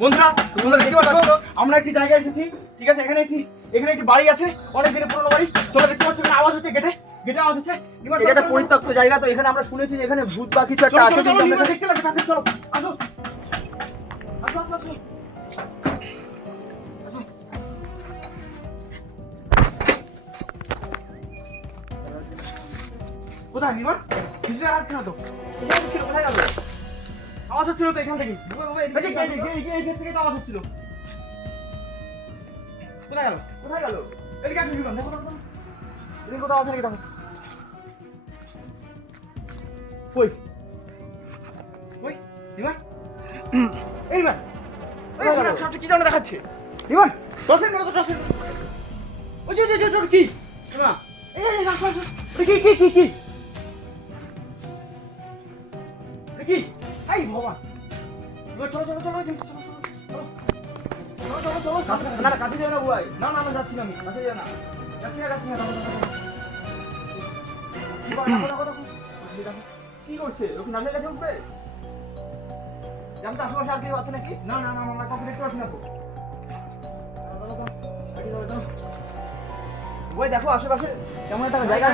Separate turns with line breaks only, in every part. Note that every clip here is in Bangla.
বন্ধুরা তোমরা দেখতে পাচ্ছ আমরা একটি জায়গায় এসেছি ঠিক আছে? এখানে একটি এখানে একটি বাড়ি আছে অনেক দিনের পুরনো বাড়ি। তোমরা দেখতে পাচ্ছ এখানে আওয়াজ হচ্ছে গেটে গেটে আওয়াজ হচ্ছে।
এটা একটা পরিত্যক্ত জায়গা তো এখানে আমরা শুনেছি যে এখানে ভূত বা কিছু একটা আছে
চলো,
আমরা-
দেখতে লাগে, তাড়াতাড়ি চলো, আসো। আসো, আসো। কোথায় নিমার কিছু জায়গা আছে না তো? আওয়াজ হচ্ছিল তো এখান থেকে। এই যে গেট, এই গেট, এই গেট থেকে তো আওয়াজ হচ্ছিল কোথায় গেল? কোথায় গেল? এদিকে আসো দেখো দেখো দেখো। এদিকে কোথাও আছে নাকি দেখো। কই? কই? নিমার এই নিমার এই
কোথায় গেল?
কি যেন দেখাচ্ছে? নিমার টসেন করো তো টসেন ওই যে যে, যে কি? নিমার এই এই রাখো রাখো কি কি কি কি? কি? ওই দেখো
আশেপাশে কেমন একটা জায়গা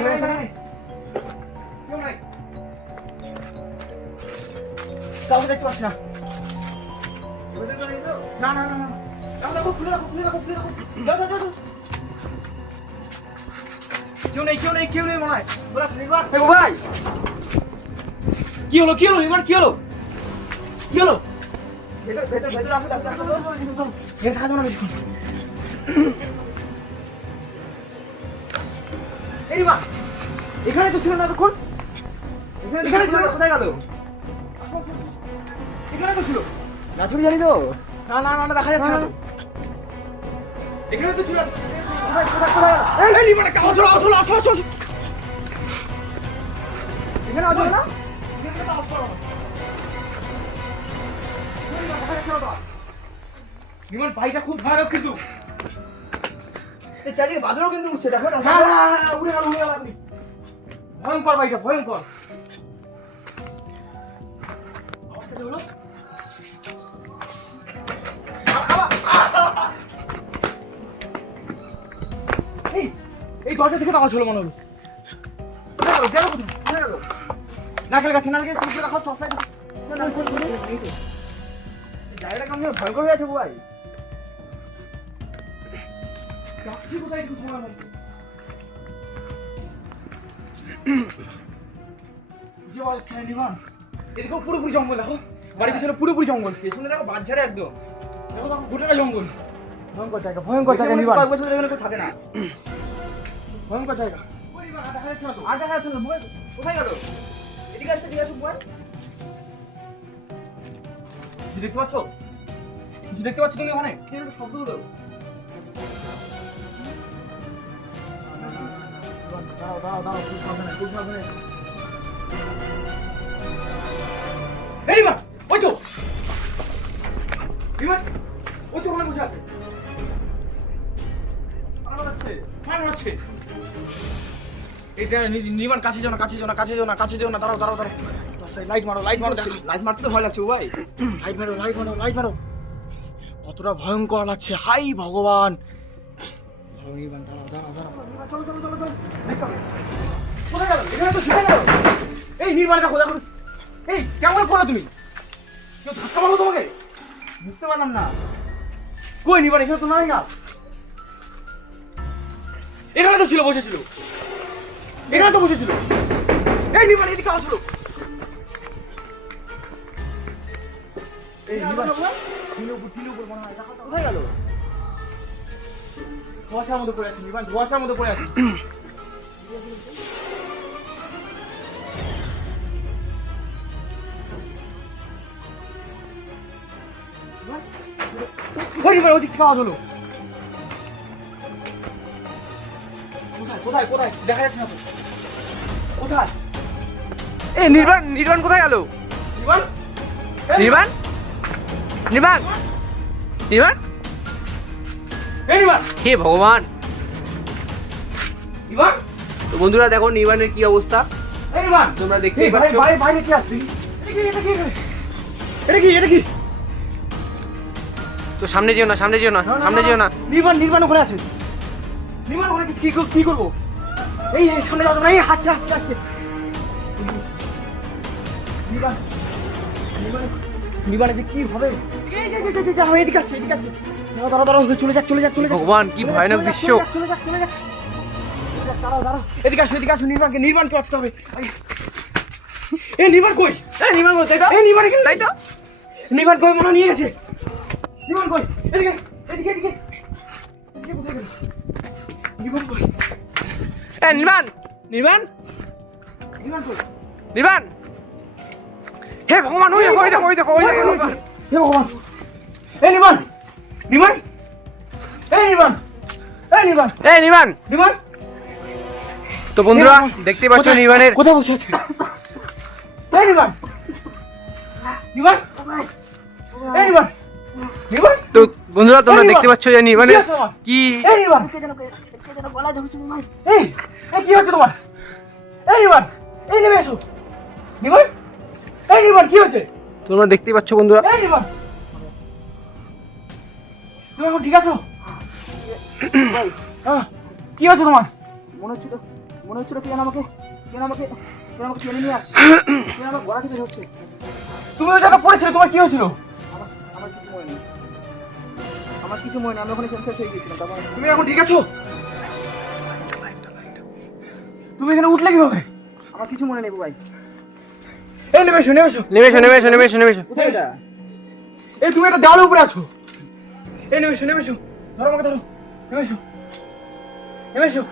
কাউকে দেখতে পাচ্ছি না।
না না না না খুলে রাখো, খুলে রাখো, খুলে রাখো। যাও, যাও, যাও, যাও। কেউ নেই কেউ নেই কেউ নেই মনে হয়।
বুয়াই
কি হলো কি হলো নির্বাণ কি হলো? কি হলো?
ভেতর ভেতর ভেতর আসো দেখো
যাবে না বেশি এই নির্বাণ এখানে তো ছিল না
এখানে
এখানে ছিল?
কোথায় গেল?
এখানে তো ছিল।
নাচুরি জানি তো?
না না না না, দেখা যাচ্ছে না এখানে তো ছিল।
না
না খুব ভয়ানক কিন্তু।
চারিদিকে বাদরও কিন্তু না।
না না না, না ভয়ঙ্কর ভাইটা ভয়ঙ্কর। হলো এই দরজা থেকে আওয়াজ হলো মনে হলো। গেল? গেল রাখো টর্চলাইট
জায়গাটা কেমন ভয়ঙ্কর হয়ে আছে
যাচ্ছি কোথায় একটু সময় মতো পুরোপুরি জঙ্গল দেখো। বাড়ির পিছনে পুরোপুরি জঙ্গল।
পেছনে দেখো ঝাড়ে একদম।
দেখো গোটাটা জঙ্গল। ভয়ঙ্কর জায়গা ভয়ঙ্কর জায়গা
কয়েক বছর এখানে কেউ থাকে না।
ভয়ঙ্কর জায়গা। আর দেখা যাচ্ছে না
কোথায় গেল? এদিকে এদিকে
দেখতে পাচ্ছ? কিছু দেখতে পাচ্ছ তুমি ওখানে?
কি শব্দ হলো।
দাঁড়াও দাঁড়াও দাঁড়াও খুব সাবধানে খুব সাবধানে এই নিবান ওই তো। ওই তো ওখানে বসে আছে।
হচ্ছে
এই যে কাছে যাও না কাছে যাও না কাছে যাও না কাছে যাও না দাঁড়াও দাঁড়াও দাঁড়াও। লাইট মারো লাইট মারো
লাইট মারতে ভয় লাগছে বুয়াই
লাইট মারো লাইট মারো লাইট মারো। কতটা ভয়ঙ্কর লাগছে। হাই ভগবান। দাঁড়াও, দাঁড়াও, দাঁড়াও, দাঁড়াও। চলো, চলো, চলো, চলো। কোথায় গেল? এখানে তো ঢুকে গেল। এই নির্বাণ দেখো দেখো এই কেমন করো তুমি? কেউ ধাক্কা তোমাকে?
বুঝতে পারলাম না।
কই নির্বাণ এখানে তো নাই না। এখানে তো ছিল বসেছিল এখানে তো বসেছিল এই নির্বাণ এদিকে আসলো মনে হয়।
কোথায় গেল
ধোয়াশার মধ্যে পড়ে আছে নির্বাণ ধোয়াশার মধ্যে পড়ে আছে ওই নির্বাণ ওদিক থেকে আওয়াজ হলো কোথায় কোথায়? কোথায় দেখা যাচ্ছে না তো। কোথায়?
এ নির্বাণ নির্বাণ কোথায় গেল?
নির্বাণ?
নির্বাণ? নির্বাণ? নির্বাণ? হে ভগবান! তো বন্ধুরা দেখো নির্বাণের কি অবস্থা। তোমরা পাচ্ছ।
আসবি। এটা কি এটা কি
তো সামনে যেও না সামনে যেও না, সামনে যেও না।
নির্বাণ নির্বাণ ওখানে আছে। নির্বাণ ওখানে কি কি করব? এই সামনে যাও না এই হাসছে হাসছে হাসছে যে কি হবে? এদিকে আসছে এদিকে আসছে। দাঁড়াও দাঁড়াও চলে যাক চলে যাক চলে যাক।
ভগবান, কি ভয়ানক দৃশ্য।
চলে যাক চলে যাক এদিকে আসো এদিকে আসো নির্বাণকে নির্বাণকে বাঁচতে হবে। আই। এই নির্বাণ কই?
এই নির্বাণ কোথায়? তো?
এই নির্বাণ এখানে।
তাই তো?
নির্বাণ কই? মনে নিয়ে গেছে। নির্বাণ কই? এদিকে এদিকে এদিকে। এদিকে কোথায় গেল? নির্বাণ
নির্বাণ নির্বাণ
নির্বাণ কই
নির্বাণ হে ভগবান ওই দেখো ওই দেখো ওই দেখো ওই দেখো
হে ভগবান এই নির্বাণ নির্বাণ এই নির্বাণ এই নির্বাণ
এই নির্বাণ
নির্বাণ
তো বন্ধুরা দেখতে পাচ্ছ নির্বাণের
কোথায় বসে আছে নির্বাণ নির্বাণ নির্বাণ
তো বন্ধুরা তোমরা দেখতে পাচ্ছ যে নির্বাণের
কি তোমার?
কি
এই এই এই কি হচ্ছে তোমার? এই নির্বাণ এই নেমে এসো। নির্বাণ এই নির্বাণ কি হচ্ছে
তোমরা দেখতে পাচ্ছ বন্ধুরা।
এই তুমি এখন ঠিক আছো? হ্যাঁ, কি হচ্ছে তোমার?
মনে হচ্ছিল মনে হচ্ছিল কেন আমাকে কেন আমাকে কেন আমাকে টেনে নিয়ে আসছে কেন আমার গলা থেকে হচ্ছে
তুমি ওই জায়গায় পড়েছিলে তোমার কি হয়েছিল?
আমার আমার কিছু মনে নেই। আমার কিছু মনে নেই আমি ওখানে সেন্সার হয়ে গিয়েছিলাম তারপর
তুমি এখন ঠিক আছো? তুমি এখানে উঠলে কীভাবে?
আমার কিছু মনে নেই ভাই
এই নেমে এসো নেমে এসো।
নেমে এসো নেমে এসো নেমে এসো নেমে এসো।
কোথায় এটা
এই তুমি একটা দেওয়ালের উপরে আছো। এই নেমে এসো নেমে এসো। ধরো আমাকে ধরো। নেমে এসো। নেমে এসো।